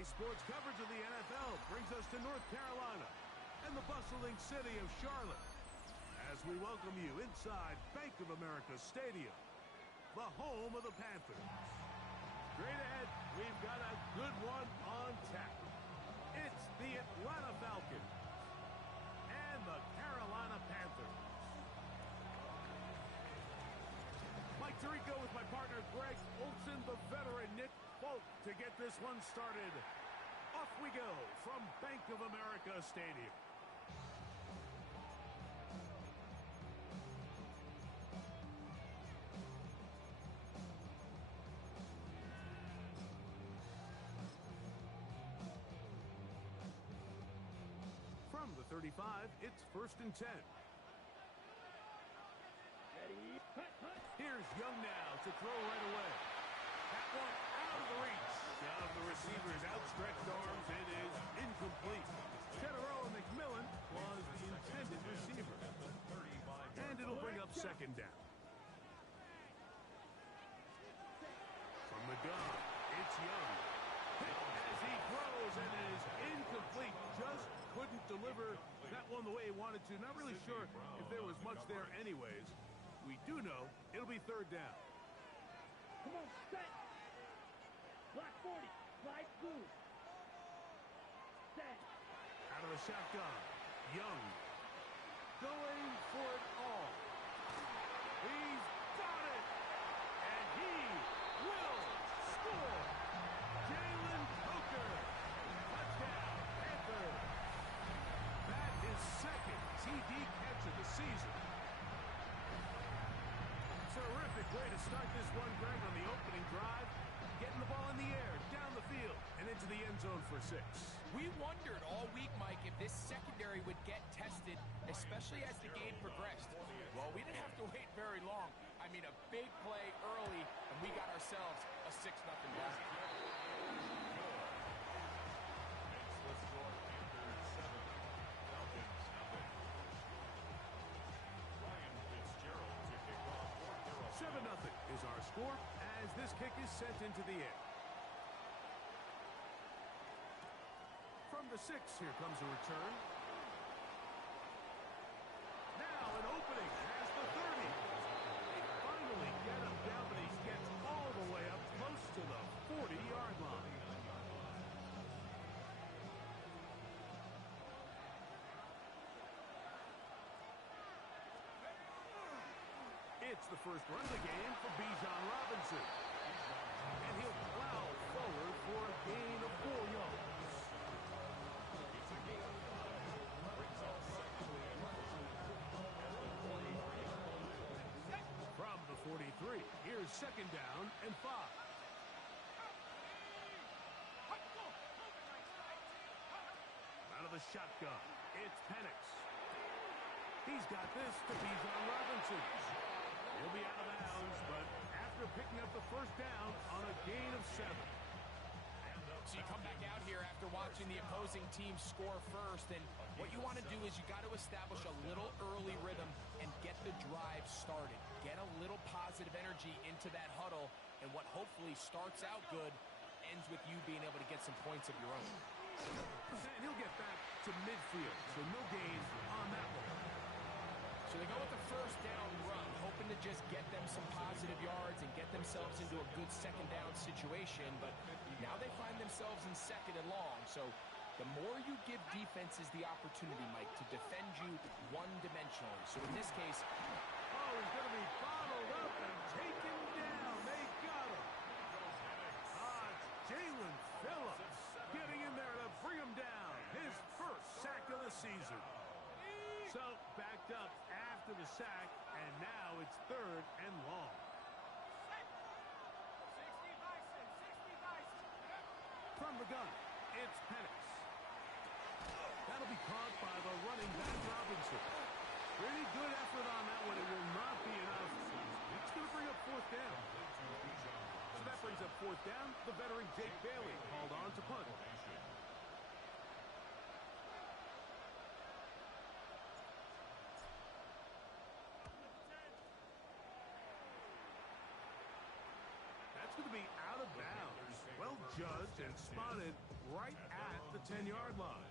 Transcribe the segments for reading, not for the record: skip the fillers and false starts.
Today's sports coverage of the NFL brings us to North Carolina and the bustling city of Charlotte as we welcome you inside Bank of America Stadium, the home of the Panthers. Straight ahead, we've got a good one on tap. It's the Atlanta Falcons and the Carolina Panthers. Mike Tirico with my partner Greg Olson, the veteran Nick Folk to get this one started. Off we go from Bank of America Stadium. From the 35, it's 1st and 10. Ready? Here's Young now to throw right away. That one out of the reach of the receiver's outstretched arms. It is incomplete. Teteroa McMillan was the intended receiver. And it'll bring up 2nd down. From the gun, it's Young. Hit as he throws, and it is incomplete. Just couldn't deliver that one the way he wanted to. Not really sure if there was much there anyways. We do know it'll be 3rd down. Come on, set. Block 40. Slide blue. Set. Out of the shotgun. Young. Going for it all. He's got it. And he will score. Jalen Coker. Touchdown, Panthers. That is 2nd TD catch of the season. Terrific way to start this one, Greg, on the opening drive. Getting the ball in the air, down the field, and into the end zone for 6. We wondered all week, Mike, if this secondary would get tested, especially as the game progressed. Well, we didn't have to wait very long. I mean, a big play early, and we got ourselves a 6-0 basket. Seven 0 is our score as this kick is sent into the air. From the 6, here comes a return. Now an opening past the 30. They finally get him down, but he gets all the way up close to the 40-yard line. It's the first run of the game for Bijan Robinson. And he'll plow forward for a gain of 4 yards. From the 43, here's 2nd down and 5. Out of the shotgun, it's Penix. He's got this to Bijan Robinson. He'll be out of bounds, but after picking up the 1st down on a gain of 7. So you come back out here after watching the opposing team score first, and what you want to do is you got to establish a little early rhythm and get the drive started. Get a little positive energy into that huddle, and what hopefully starts out good ends with you being able to get some points of your own. And he'll get back to midfield, so no gain on that one. So they go with the 1st down run, hoping to just get them some positive yards and get themselves into a good 2nd down situation. But now they find themselves in 2nd and long. So the more you give defenses the opportunity, Mike, to defend you one-dimensionally. So in this case, oh, he's going to be bottled up and taken down. They got him. It's Jalen Phillips getting in there to bring him down. His 1st sack of the season. So, backed up after the sack, and now it's 3rd and long. From the gun, it's Penix. That'll be caught by the running back Robinson. Pretty good effort on that one. It will not be enough. It's going to bring up 4th down. So that brings up 4th down. The veteran Jake Bailey called on to punt. That's going to be out of bounds. Well judged and spotted right at the 10-yard line.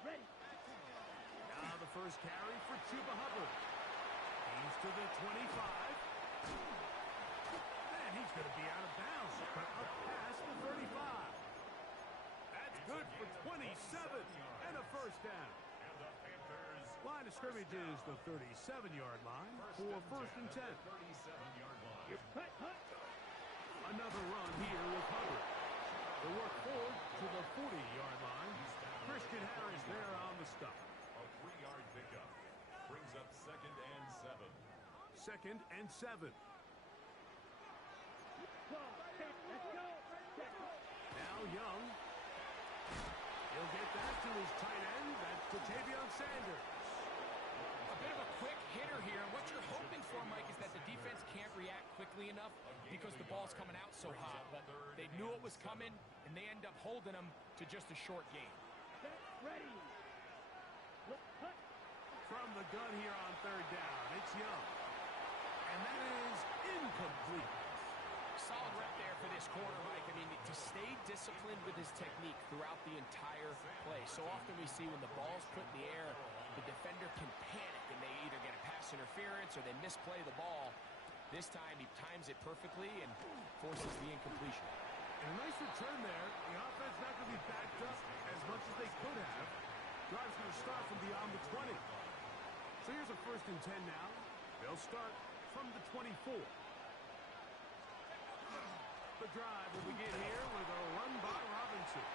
Ready. Now the first carry for Chuba Hubbard. He's to the 25. And he's going to be out of bounds, but up past the 35. That's good for 27 and a first down. Line of scrimmage is the 37-yard line for first and 10. Another run here with Hubbard. They work forward to the 40-yard line. Christian Harris there on the stop. A 3-yard pickup brings up 2nd and 7. 2nd and 7. Let's go. Now Young. He'll get that to his tight end. That's Ja'Tavion Sanders. A bit of a quick hitter here. What you're hoping for, Mike, is that the defense can't react quickly enough because the ball's coming out so hot. But they knew it was coming, and they end up holding them to just a short gain. Ready. From the gun here on third down, it's Young. And that is incomplete. Solid rep there for this corner, Mike. I mean, to stay disciplined with his technique throughout the entire play. So often we see when the ball's put in the air, the defender can panic, and they either get a pass interference or they misplay the ball. This time, he times it perfectly and forces the incompletion. And a nice return there. The offense not going to be backed up as much as they could have. Drive's going to start from beyond the 20. So here's a first and 10 now. They'll start from the 24. The drive will begin here with a run by Robinson.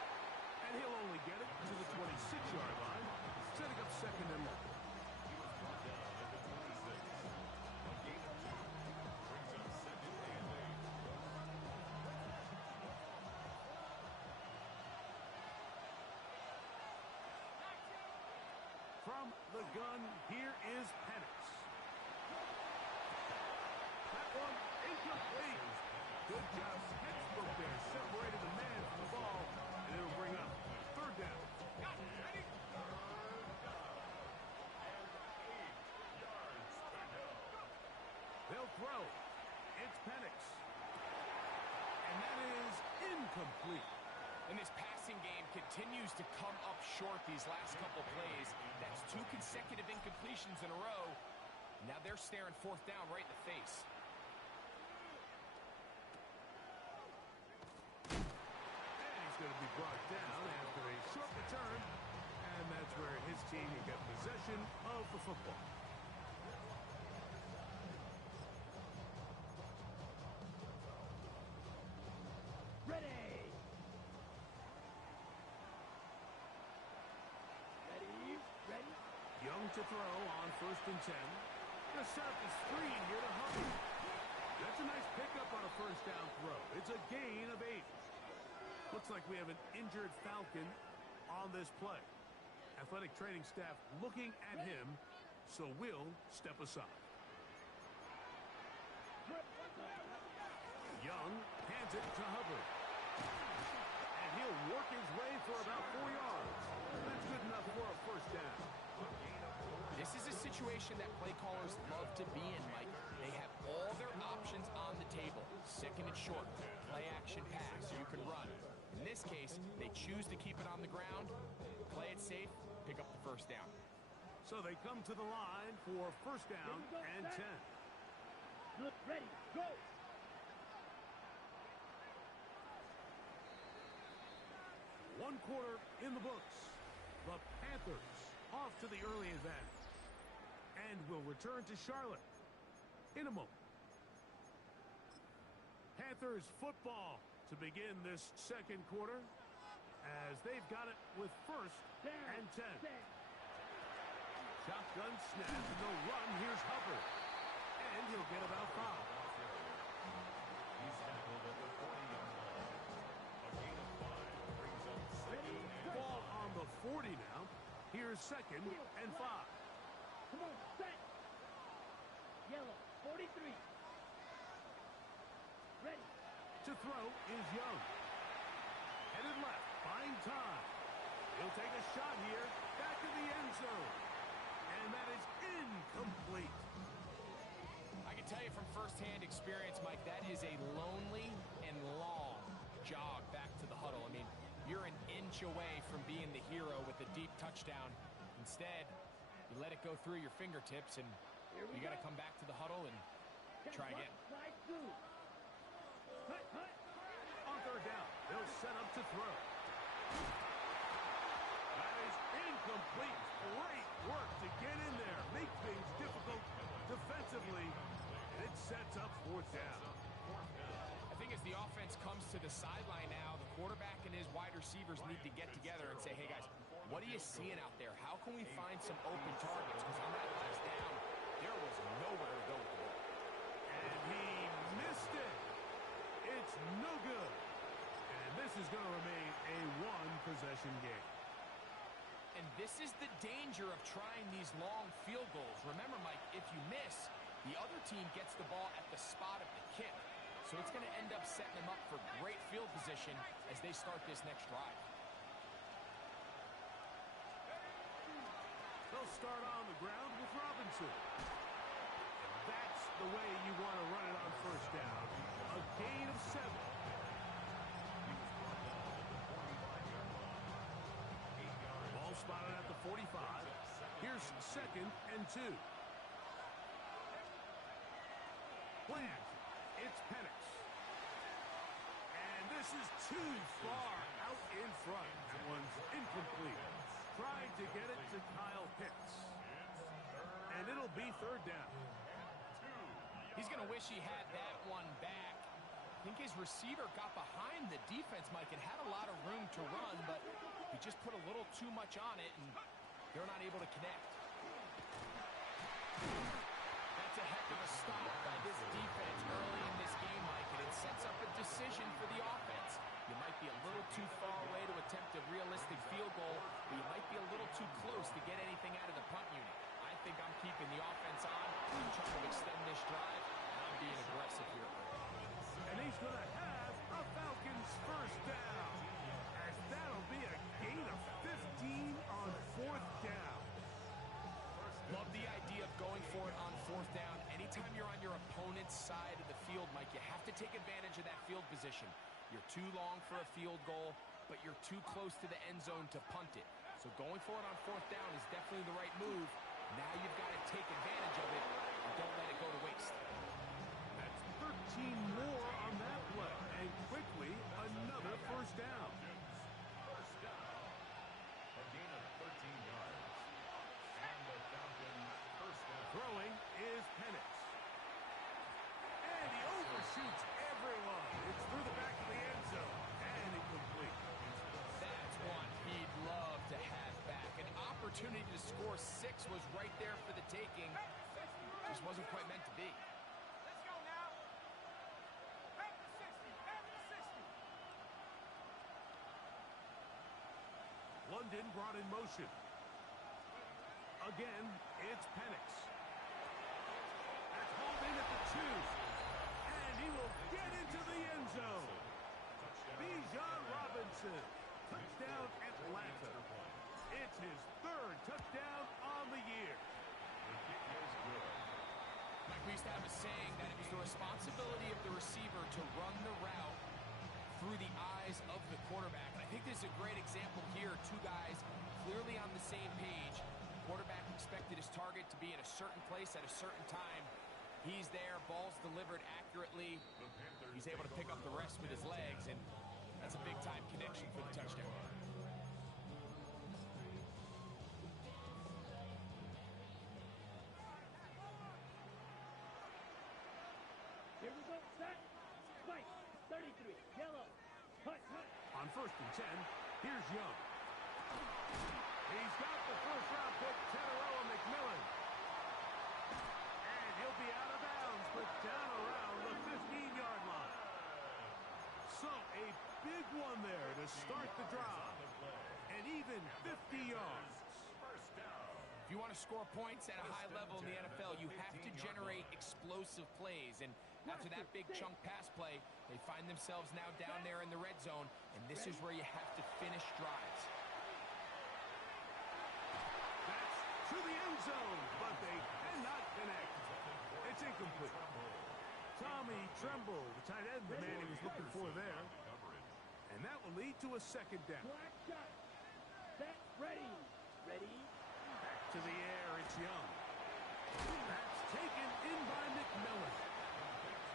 And he'll only get it to the 26-yard line, setting up 2nd and 1. From the gun, here is Penix. That one incomplete. Good job, textbook there. Separated the man from the ball, and it'll bring up 3rd down. They'll throw. It's Penix. And that is incomplete. And this passing game continues to come up short these last couple plays. That's 2 consecutive incompletions in a row. Now they're staring 4th down right in the face. And he's going to be brought down after a short return. And that's where his team will get possession of the football. Young to throw on 1st and 10. Gonna set up the screen here to Hubbard. That's a nice pickup on a first down throw. It's a gain of 8. Looks like we have an injured Falcon on this play. Athletic training staff looking at him, so we'll step aside. Young hands it to Hubbard. And he'll work his way for about 4 yards. That's good enough for a first down. This is a situation that play callers love to be in, Mike. They have all their options on the table. 2nd and short, play action pass, so you can run. In this case, they choose to keep it on the ground, play it safe, pick up the first down. So they come to the line for first down and 10. Look, ready, go. One quarter in the books. The Panthers off to the early advantage. And will return to Charlotte in a moment. Panthers football to begin this 2nd quarter as they've got it with 1st and 10. Shotgun snap and they'll run. Here's Hubbard. And he'll get about 5. He's tackled at the 40-yard line. A gain of 5 brings up 2nd and Ball on the 40 now. Here's 2nd and 5. Come on, set. Yellow, 43. Ready. To throw is Young. Headed left, buying time. He'll take a shot here, back to the end zone. And that is incomplete. I can tell you from firsthand experience, Mike, that is a lonely and long jog back to the huddle. I mean, you're an inch away from being the hero with a deep touchdown. Instead, you let it go through your fingertips, and you got to come back to the huddle and try again. Slide through. Hut, hut. On third down, they'll set up to throw. That is incomplete. Great work to get in there. Make things difficult defensively. And it sets up fourth down. I think as the offense comes to the sideline now, the quarterback and his wide receivers need to get together and say, hey, guys, what are you seeing out there? How can we find some open targets? Because on that last down, there was nowhere to go with the ball. And he missed it. It's no good. And this is going to remain a one-possession game. And this is the danger of trying these long field goals. Remember, Mike, if you miss, the other team gets the ball at the spot of the kick. So it's going to end up setting them up for great field position as they start this next drive. They'll start on the ground with Robinson. And that's the way you want to run it on first down. A gain of 7. Ball spotted at the 45. Here's 2nd and 2. Plant. It's Penix. And this is too far out in front. That one's incomplete. Trying to get it to Kyle Pitts. And it'll be third down. He's going to wish he had that one back. I think his receiver got behind the defense, Mike, and had a lot of room to run, but he just put a little too much on it, and they're not able to connect. That's a heck of a stop by this defense early in this game, Mike, and it sets up a decision for the offense. You might be a little too far away to attempt a realistic field goal, but you might be a little too close to get anything out of the punt unit. I think I'm keeping the offense on, trying to extend this drive, and I'm being aggressive here. And he's going to have a Falcons first down. As that'll be a gain of 15 on fourth down. Love the idea of going for it on fourth down. Anytime you're on your opponent's side of the field, Mike, you have to take advantage of that field position. You're too long for a field goal, but you're too close to the end zone to punt it. So going for it on fourth down is definitely the right move. Now you've got to take advantage of it and don't let it go to waste. That's 13 more on that play. And quickly, another first down. First down. A gain of 13 yards. And the Falcons first down. Throwing is Penix. And he overshoots everyone. It's through the back of the end zone. And incomplete. That's one he'd love to have back. An opportunity to score 6 was right there for the taking. Just wasn't quite meant to be. Let's go now. Back to 60. Back to 60. London brought in motion. Again, it's Penix. That's hauled in at the 2. And he will get into the end zone. Bijan Robinson. Touchdown Atlanta. It's his 3rd touchdown on the year. Mike, we used to have a saying that it was the responsibility of the receiver to run the route through the eyes of the quarterback. And I think this is a great example here. 2 guys clearly on the same page. Quarterback expected his target to be in a certain place at a certain time. He's there, ball's delivered accurately. He's able to pick up the rest with his legs, and that's a big-time connection for the touchdown. Here we go. Set. Spike. 33. Yellow. Hut, hut. On 1st and 10, here's Young. He's got the first-round pick, Teteroa McMillan. And he'll be out of bounds, but down around the 15-yard line. So a big one there to start the drive. And even 50 yards. If you want to score points at a high level in the NFL, you have to generate explosive plays. And After that big chunk pass play, they find themselves now down there in the red zone, and this is where you have to finish drives. That's to the end zone, but they cannot connect. It's incomplete. Tommy Tremble, the tight end, the man he was looking for there. And that will lead to a second down. Black shot. Set. Ready. Ready. Back to the air, it's Young. That's taken in by McMillan.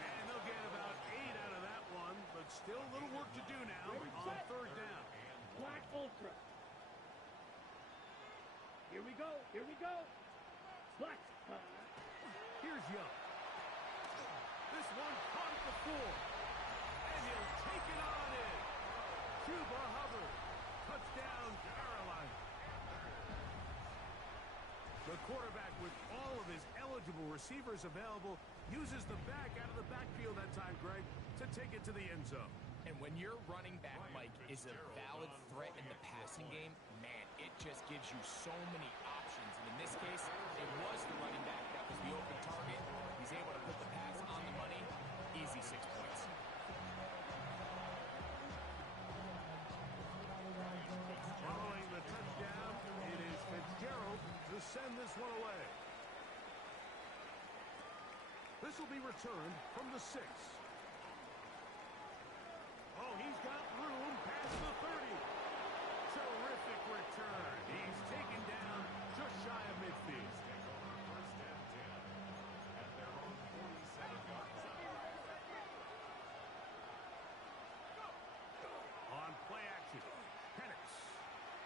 And they'll get about 8 out of that one, but still a little work to do now on third down. Black Ultra. Here we go. Here we go. Black. Here's Young. This one caught at the 4. And he'll take it on in. Cuba Hubbard. Touchdown, Carolina. The quarterback, with all of his eligible receivers available, uses the back out of the backfield that time, Greg, to take it to the end zone. And when your running back, Mike, is a valid threat in the passing game, man, it just gives you so many options. And in this case, it was the running back that was the open target. He's able to put the pass on the money. Easy 6 points. Following the touchdown, it is Fitzgerald to send this one away. This will be returned from the 6. Oh, he's got room past the 30. Terrific return. He's taken down just shy of midfield. On play action, Penix.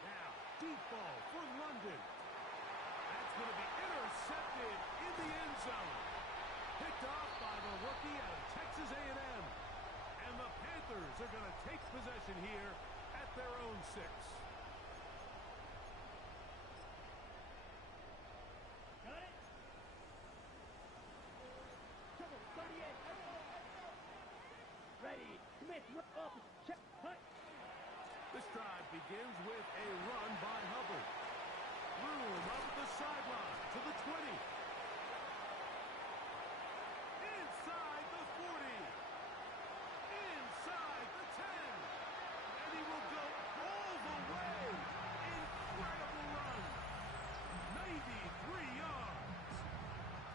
Now, deep ball for London. That's going to be intercepted in the end zone. Picked off by the rookie out of Texas A&M. And the Panthers are going to take possession here at their own 6. Got it. Trouble. 38. Ready. Commit. Up. Check. Cut. This drive begins with a run by Hubbard. Room up the sideline to the 20. Inside the 40. Inside the 10. And he will go all the way. Incredible run. 93 yards.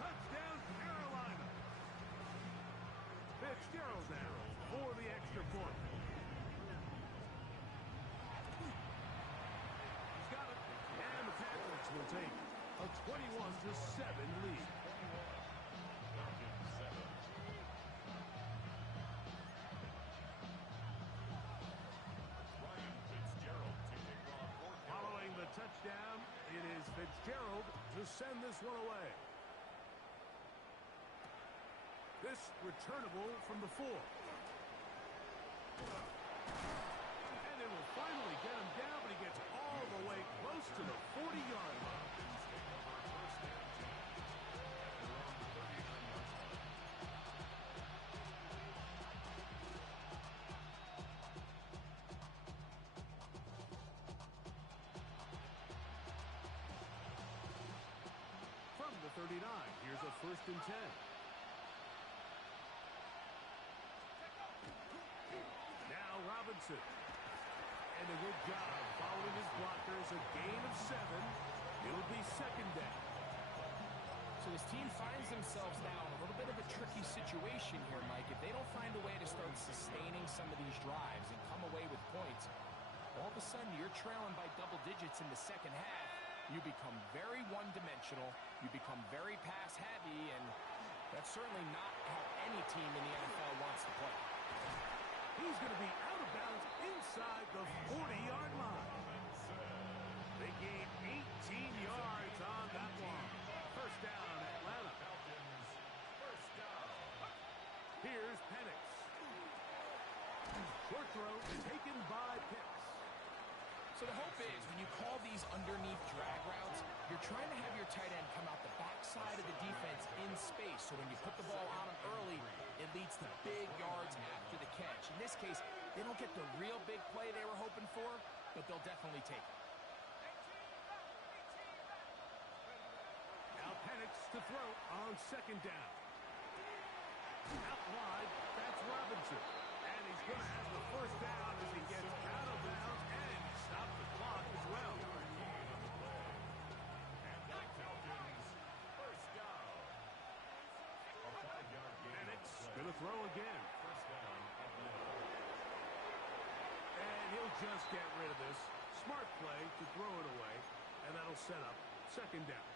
Touchdown, Carolina. Fitzgerald now for the extra point. He's got it. And the Panthers will take a 21-7 lead. Following the touchdown, it is Fitzgerald to send this one away. This returnable from the 4. And it will finally get him down, but he gets all the way close to the 40-yard line. From the 39, here's a 1st and 10. Now Robinson. And a good job following his blockers. A gain of 7. It'll be second down. So this team finds themselves now in a little bit of a tricky situation here, Mike. If they don't find a way to start sustaining some of these drives and come away with points, all of a sudden you're trailing by double digits in the second half. You become very one-dimensional. You become very pass-heavy, and that's certainly not how any team in the NFL wants to play. He's going to be out of bounds inside the 40-yard line. They gain 18 yards on that one. First down, Atlanta. Here's Penix. Short throw taken by Pitts. So the hope is when you call these underneath drag routes, you're trying to have your tight end come out the backside of the defense in space. So when you put the ball on him early, it leads to big yards after the catch. In this case, they don't get the real big play they were hoping for, but they'll definitely take it. Now Penix to throw on second down. Out wide, that's Robinson. And he's going to have the first down as he gets out of bounds and stop the clock as well. And the Falcons, first down. A 5-yard gain. And it's going to throw again. First down at the middle. And he'll just get rid of this. Smart play to throw it away. And that'll set up second down.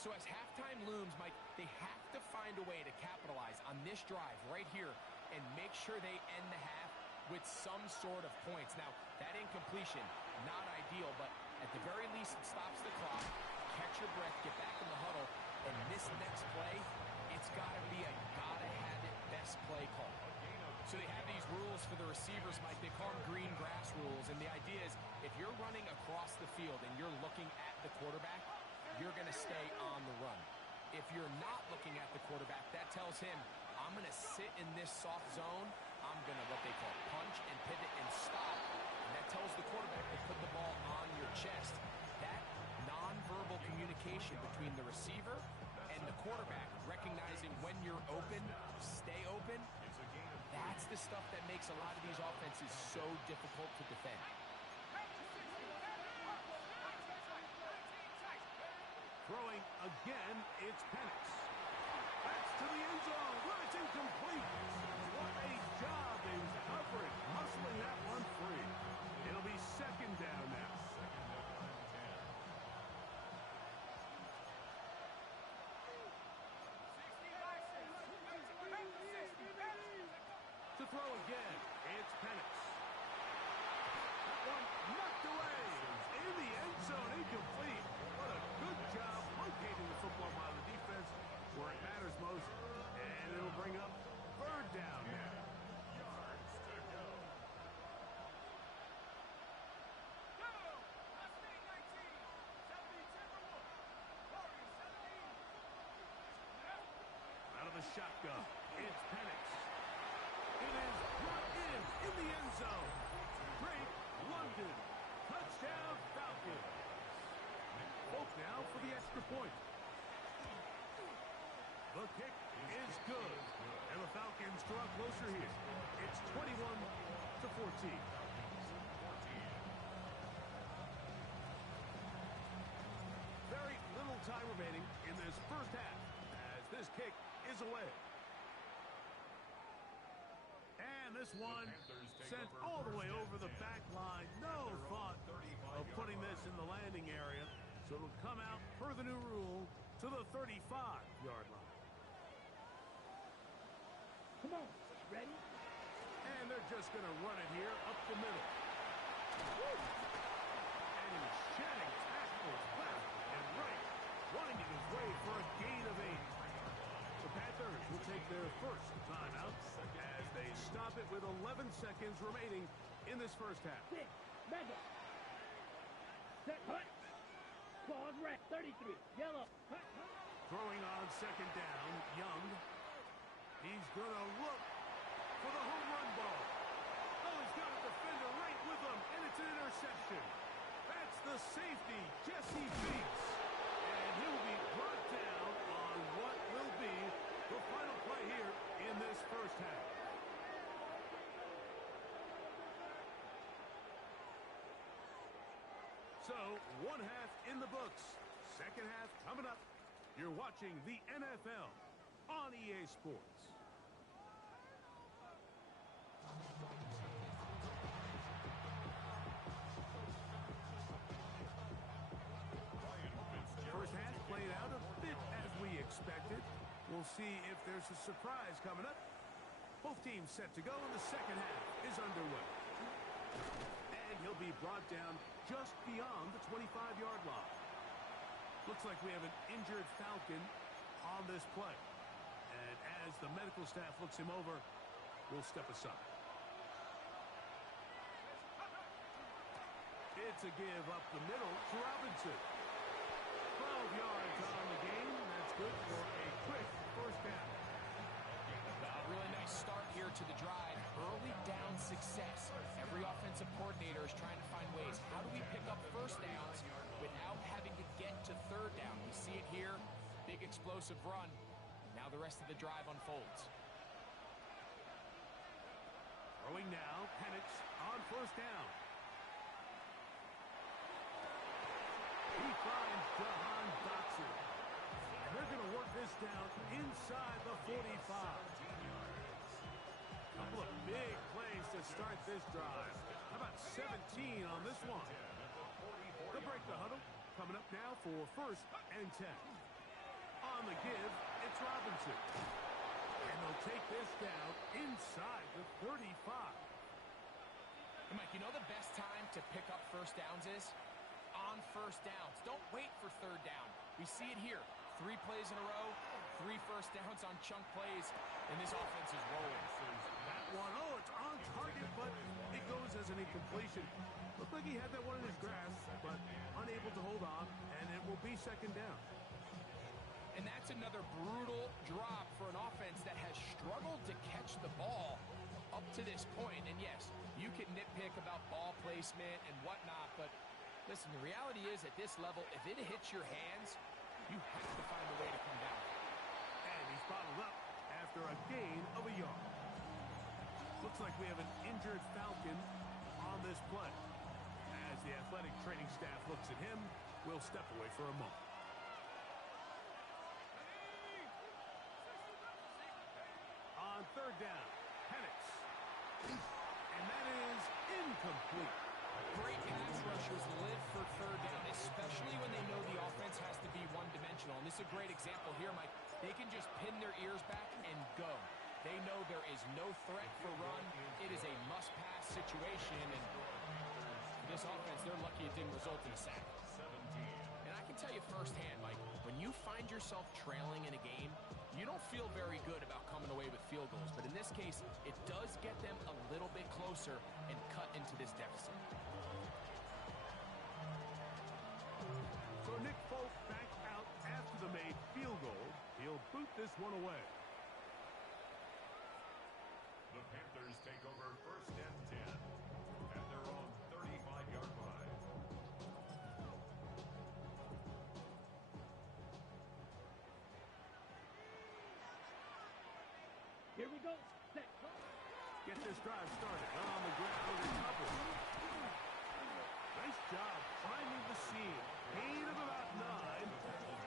So as halftime looms, Mike, they have to find a way to capitalize on this drive right here and make sure they end the half with some sort of points. Now, that incompletion, not ideal, but at the very least, it stops the clock. Catch your breath, get back in the huddle, and this next play, it's got to be a gotta-have-it best play call. So they have these rules for the receivers, Mike. They call them green grass rules, and the idea is if you're running across the field and you're looking at the quarterback, you're going to stay on the run. If you're not looking at the quarterback, that tells him, I'm going to sit in this soft zone. I'm going to, what they call, punch and pivot and stop. And that tells the quarterback to put the ball on your chest. That nonverbal communication between the receiver and the quarterback, recognizing when you're open, stay open, that's the stuff that makes a lot of these offenses so difficult to defend. Throwing again, it's Penix. That's to the end zone, but it's incomplete. What a job in covering, muscling that one free. It'll be second down now. To throw again, it's Penix. That one knocked away. In the end zone, incomplete. What a good job locating the football by the defense where it matters most. And it'll bring up third down now. Yards to go. Out of the shotgun, it's Penix. It is brought in the end zone. Drake London. Touchdown Falcons. Both now for the extra point. The kick is good. And the Falcons draw closer here. It's 21-14. Very little time remaining in this first half as this kick is away. And this one sent all the way over the back line. No thought of putting this in the landing area. So it'll come out per the new rule to the 35-yard line. Come on, ready? And they're just going to run it here up the middle. Woo! And he's shedding tackles left and right, winding his way for a gain of 8. The Panthers will take their first timeout as they stop it with 11 seconds remaining in this first half. Six, mega. Set, hut. Pause, red, 33, yellow, hut, hut. Throwing on second down, Young. He's going to look for the home run ball. Oh, he's got a defender right with him, and it's an interception. That's the safety, Jesse Beats. And he'll be brought down on what will be the final play here in this first half. So, one half in the books. Second half coming up. You're watching the NFL on EA Sports. First half played out a bit as we expected. We'll see if there's a surprise coming up. Both teams set to go, and the second half is underway. And he'll be brought down just beyond the 25-yard line. Looks like we have an injured Falcon on this play. And as the medical staff looks him over, we'll step aside. It's a give up the middle to Robinson. 12 yards on the game. That's good for a quick first down. A really nice start here to the drive. Early down success. Every offensive coordinator is trying to find ways. How do we pick up first downs without having to get to third down? We see it here. Big explosive run. Now how the rest of the drive unfolds. Throwing now, Penix on first down. He finds Jahan Dotson. And they're going to work this down inside the 45. Couple of big plays to start this drive. How about 17 on this one? They'll break the huddle. Coming up now for first and 10. On the give, it's Robinson. And they'll take this down inside the 35. And Mike, you know the best time to pick up first downs is? On first downs. Don't wait for third down. We see it here. 3 plays in a row, 3 first downs on chunk plays, and this offense is rolling. That one, it's on target, but it goes as an incompletion. Looked like he had that one in his grasp, but unable to hold on, and it will be second down. And that's another brutal drop for an offense that has struggled to catch the ball up to this point. And yes, you can nitpick about ball placement and whatnot, but listen, the reality is at this level, if it hits your hands, you have to find a way to come down. And he's bottled up after a gain of a yard. Looks like we have an injured Falcon on this play. As the athletic training staff looks at him, we'll step away for a moment. On third down, Penix. And that is incomplete. Great pass rushers live for third down, especially when they know the offense has to be one-dimensional. And this is a great example here, Mike. They can just pin their ears back and go. They know there is no threat for run. It is a must-pass situation. And for this offense, they're lucky it didn't result in a sack. And I can tell you firsthand, Mike, when you find yourself trailing in a game, you don't feel very good about coming away with field goals. But in this case, it does get them a little bit closer and cut into this deficit. So Nick Folk back out after the made field goal. He'll boot this one away. The Panthers take over first and 10 at their own 35-yard line. Here we go. Set. Get this drive started on the ground and cover. Nice job finding the seam. Gain of about 9.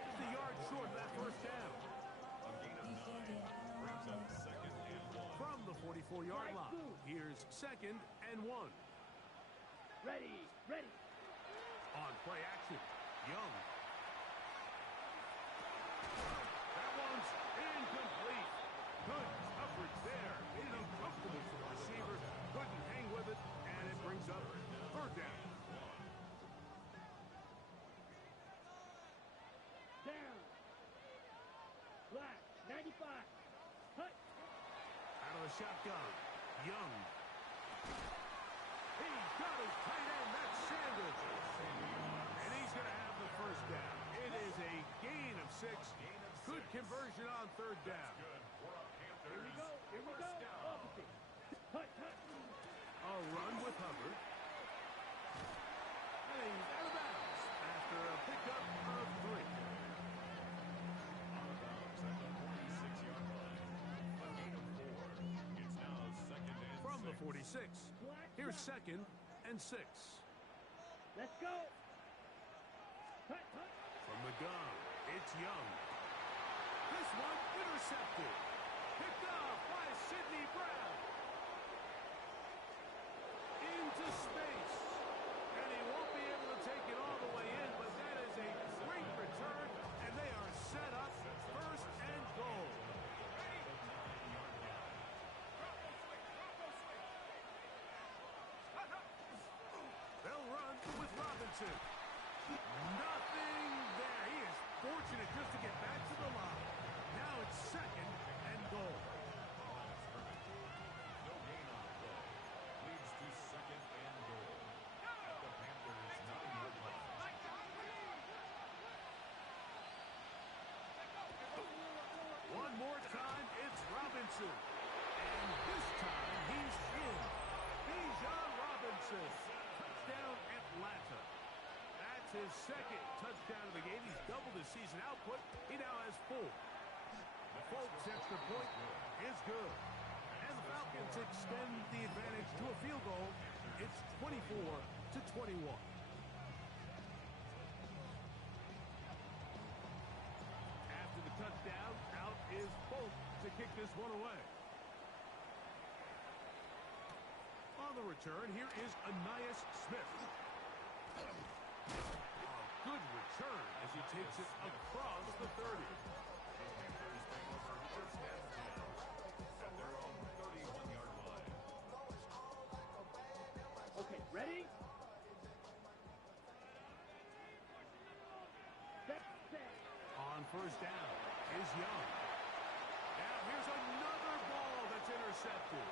Just a yard short of that first down. A gain of 9 brings up second and 1. From the 44-yard line, here's second and 1. Ready. Ready. On play action, Young. That one's incomplete. Good coverage there. Made it uncomfortable for the receiver. Couldn't hang with it, and it brings up third down. Down. Black. 95. Hut. Out of the shotgun, Young. He's got his tight end, that's Sanders. And he's going to have the first down. It is a gain of 6. Good conversion on third down. Here we go. Here we go. Opposite. Hut. Hut. A run with Hubbard. And he's out of bounds after a pickup of 3. Out of bounds at the 46-yard line. A gain of 4. It's now second and 6. From the 46. Here's second and 6. Let's go. Hut. Hut. From the gun, it's Young. This one intercepted. Picked off by Sidney Brown. Into space. And he won't be able to take it all the way in, but that is a great return, and they are set up first and goal. They'll run with Robinson. Nothing there. He is fortunate just to get back to the line. Now it's second and goal. No gain on the play. Leads to second and goal. At the Panthers' 9-yard line. One more time, it's Robinson. And this time, he's in. Bijan Robinson. Touchdown, Atlanta. That's his second touchdown of the game. He's doubled his season output. He now has 4. Folks' extra point is good. And the Falcons extend the advantage to a field goal. It's 24-21. After the touchdown, out is Folk to kick this one away. On the return, here is Anais Smith. A good return as he takes it across the 30. Okay, ready? Set. On first down is Young. Now here's another ball that's intercepted.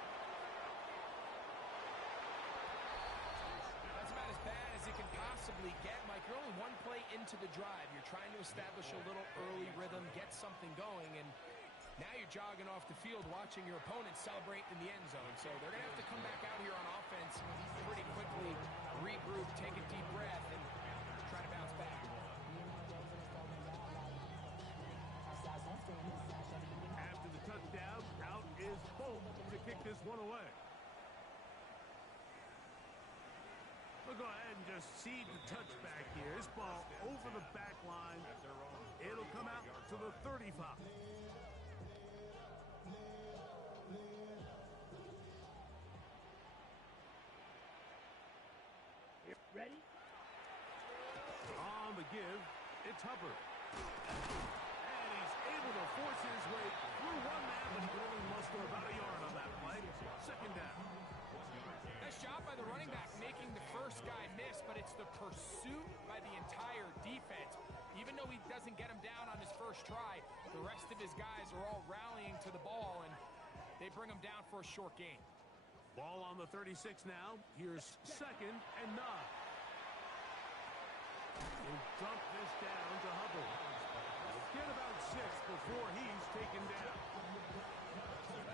That's about as bad as it can possibly get, Mike. You're only one play into the drive. You're trying to establish a little early rhythm, get something going, and now you're jogging off the field watching your opponent celebrate in the end zone. So they're going to have to come back out here on offense pretty quickly, regroup, take a deep breath, and try to bounce back. After the touchdown, out is Folk to kick this one away. We'll go ahead and just cede the touchback here. This ball over the back line. It'll come out to the 35. Ready? On the give, it's Hubbard. And he's able to force his way through one man, but he can only muster about a yard on that play. Second down. Nice job by the running back making the first guy miss, but it's the pursuit by the entire defense. Even though he doesn't get him down on his first try, the rest of his guys are all rallying to the ball, and they bring him down for a short gain. Ball on the 36 now. Here's second and 9. He'll dump this down to Hubbard. He'll get about 6 before he's taken down.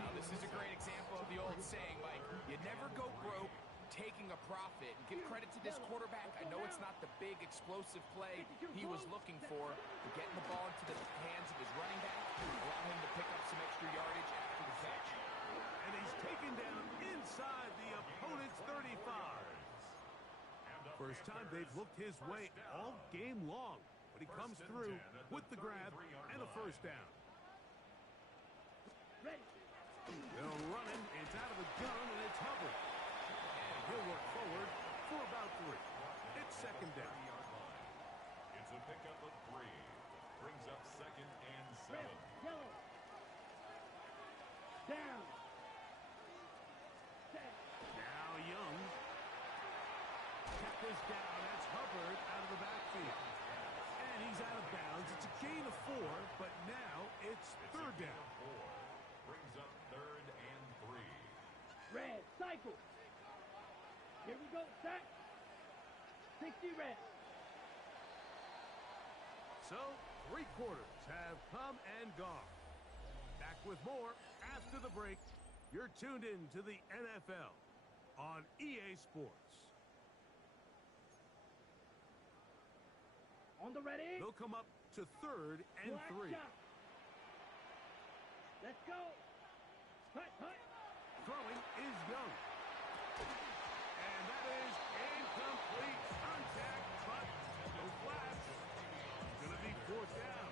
Now, this is a great example of the old saying, Mike. You never go broke taking a profit. Give credit to this quarterback. I know it's not the big explosive play he was looking for, but getting the ball into the hands of his running back, allow him to pick up some extra yardage after the catch. And he's taken down inside the opponent's 35. First time they've looked his way all game long, but he comes through with the grab and a first down. Ready? They'll run him. It's out of the gun, and it's Hubbard. And he'll work forward for about 3. It's second down. It's a pickup of 3. Brings up second and 7. Red, yellow. Down. Set. Now Young. Kept this down. That's Hubbard out of the backfield. And he's out of bounds. It's a gain of 4, but now it's third down. 4. Brings up third and 3. Red, cycle. Here we go, set. 60 red. So, 3 quarters have come and gone. Back with more after the break. You're tuned in to the NFL on EA Sports. On the ready. They'll come up to third and 3. Black shot. Let's go. Hut. Throwing is Young. And that is incomplete contact, but no flash. It's going to be fourth down.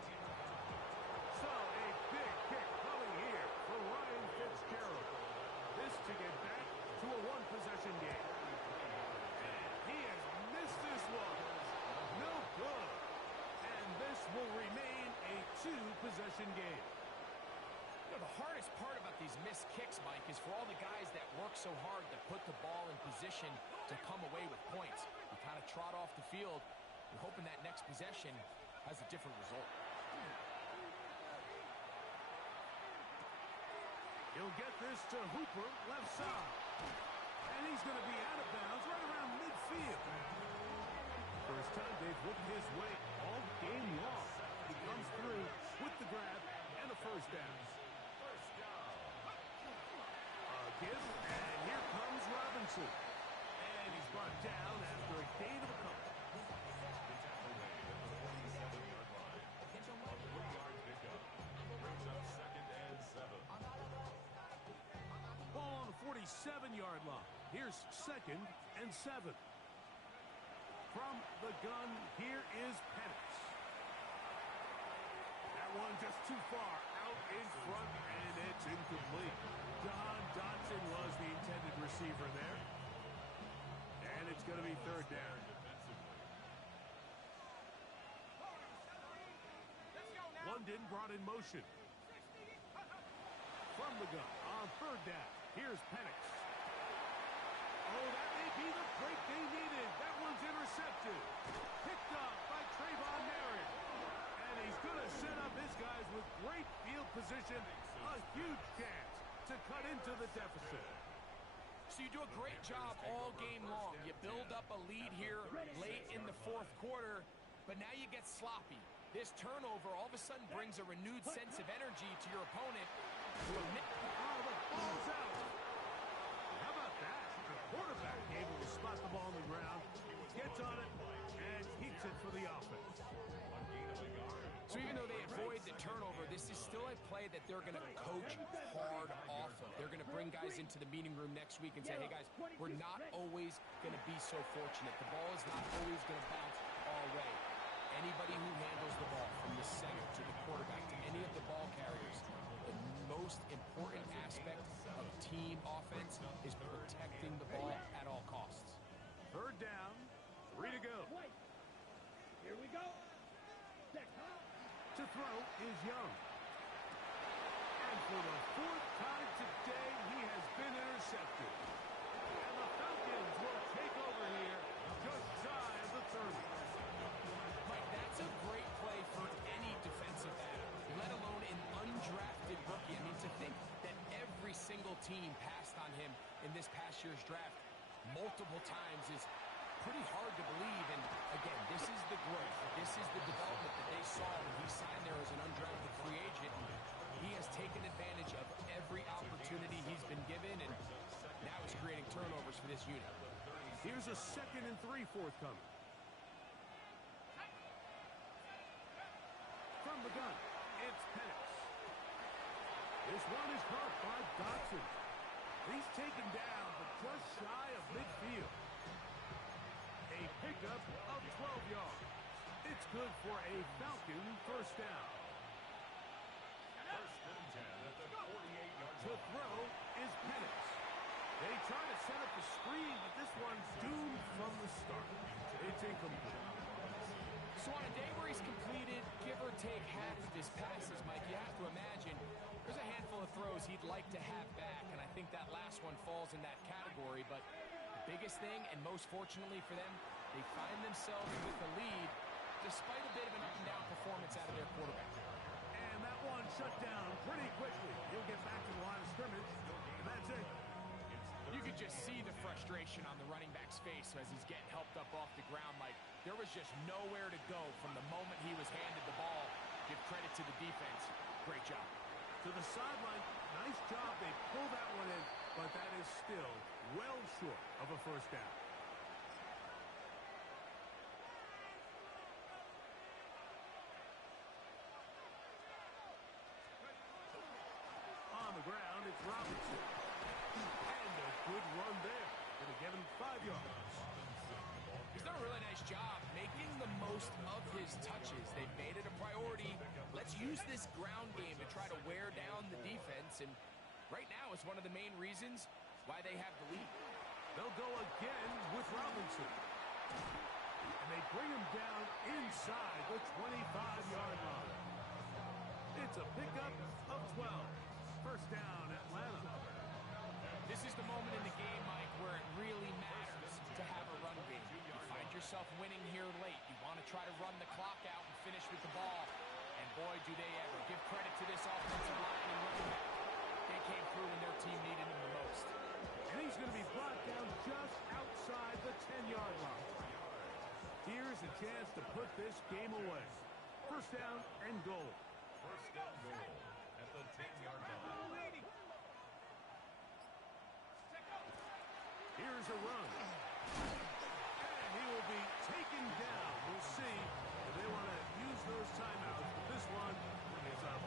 So a big kick coming here for Ryan Fitzgerald. This to get back to a 1-possession game. And he has missed this one. No good. And this will remain a 2-possession game. You know, the hardest part about these missed kicks, Mike, is for all the guys that work so hard to put the ball in position to come away with points. You kind of trot off the field. You're hoping that next possession has a different result. He'll get this to Hooper, left side. And he's going to be out of bounds right around midfield. First time they've looked his way all game long. He comes through with the grab and a first down. Give, and here comes Robinson. And he's brought down after a gain of a couple. The tackle made at the 47-yard line. A 3-yard pickup. Brings up second 37-yard line. Here's 2nd and 7. From the gun, here is Penix. That one just too far out in front, and it's incomplete. John Dodson was the intended receiver there. And it's going to be 3rd down. London brought in motion. From the gun on 3rd down. Here's Penix. Oh, that may be the break they needed. That one's intercepted. Picked up by Trayvon Merritt. And he's going to set up his guys with great field position. A huge chance to cut into the deficit. So you do a great job all game long. You build up a lead here late in the 4th quarter, but now you get sloppy. This turnover all of a sudden brings a renewed sense of energy to your opponent. Oh, the ball's out. How about that? The quarterback able to spot the ball on the ground, gets on it, and keeps it for the offense. So even though they avoid the turnover, this is still a play that they're going to coach hard off of. They're going to bring guys into the meeting room next week and say, hey guys, we're not always going to be so fortunate. The ball is not always going to bounce our way. Anybody who handles the ball from the center to the quarterback to any of the ball carriers, the most important aspect of team offense is protecting the ball at all costs. 3rd down, 3 to go. Here we go. To throw is Young. And for the 4th time today, he has been intercepted. And the Falcons will take over here just shy of the 30. Mike, that's a great play for any defensive back, let alone an undrafted rookie. I mean, to think that every single team passed on him in this past year's draft multiple times is pretty hard to believe. And again, this is the growth. This is the development that they saw when he signed there as an undrafted free agent. He has taken advantage of every opportunity he's been given, and now he's creating turnovers for this unit. Here's a 2nd and 3 forthcoming. From the gun, it's Penix. This one is caught by Dodson. He's taken down, but just shy of midfield. A pickup of 12 yards. It's good for a Falcon 1st down. 1st and 10 at the 48-yard To throw is Penix. They try to set up the screen, but this one's doomed from the start. It's incomplete. So on a day where he's completed, give or take half of his passes, Mike, you have to imagine there's a handful of throws he'd like to have back, and I think that last one falls in that category. But the biggest thing, and most fortunately for them, they find themselves with the lead despite a bit of an up-and-down performance out of their quarterback. And that one shut down pretty quickly. He'll get back to the line of scrimmage, and that's it. You could just see the frustration on the running back's face as he's getting helped up off the ground. Like, there was just nowhere to go from the moment he was handed the ball. Give credit to the defense. Great job. To the sideline, nice job. They pull that one in, but that is still well short of a 1st down. On the ground, it's Robinson. And a good run there. Going to give him 5 yards. He's done a really nice job making the most of his touches. They've made it a priority. Let's use this ground game to try to wear down the defense. And right now is one of the main reasons why they have the lead. They'll go again with Robinson. And they bring him down inside the 25-yard line. It's a pickup of 12. 1st down, Atlanta. This is the moment in the game, Mike, where it really matters to have a run game. You find yourself winning here late. You want to try to run the clock out and finish with the ball. And boy, do they ever. Give credit to this offensive line and running back. They came through when their team needed him the most. And he's going to be brought down just outside the 10-yard line. Here's a chance to put this game away. 1st down and goal. 1st and goal at the 10-yard line. Here's a run. And he will be taken down. We'll see if they want to use those timeouts. But this one is about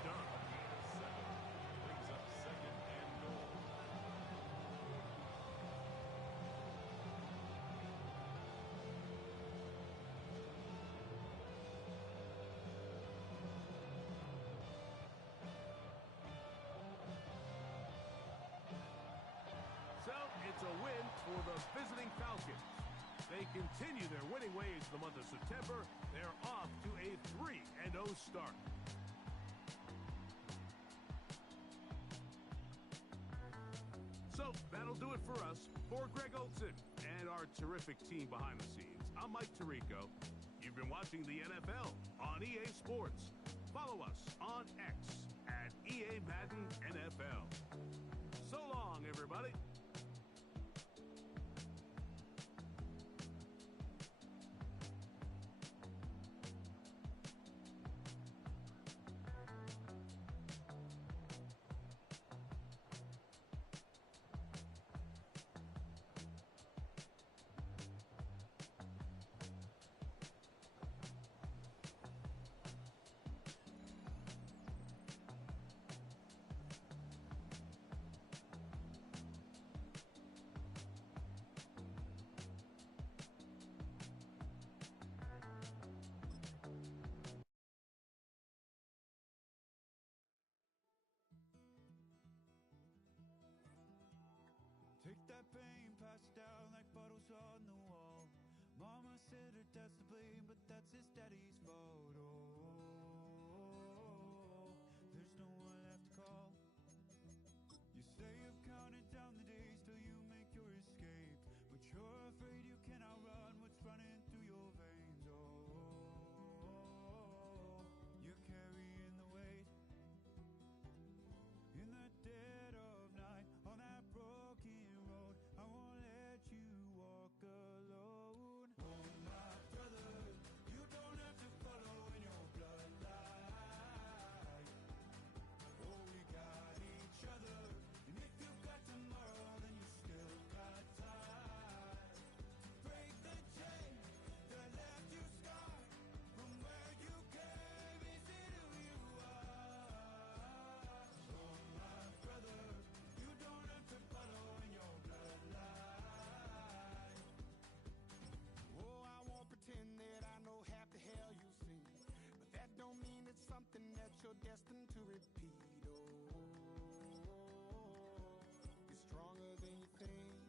done. Brings up 2nd and goal. visiting Falcons. They continue their winning ways in the month of September. They're off to a 3-0 start. So that'll do it for us. For Greg Olson and our terrific team behind the scenes, I'm Mike Tirico. You've been watching the NFL on EA Sports. Follow us on X at EA Madden NFL. So long, everybody. Take that pain, pass it down like bottles on the wall. Mama said her dad's to blame, but that's his daddy's fault. Oh, there's no one left to call. You say you've counted down the days till you make your escape, but you're afraid you can outrun what's running through your veins. Oh, you're carrying the weight in the dead of night on that broken road. I won't let you walk alone. Oh, my brother, you don't have to follow in your bloodline. Oh, we got each other, and if you've got tomorrow, then you still got time. Break the chain that left you scarred from where you came. Is it who you are? Oh, my brother, you don't have to follow in your bloodline. Oh, I won't pretend that I know half the hell you've seen, but that don't mean it's something that you're destined to repeat. Oh, you're stronger than you think.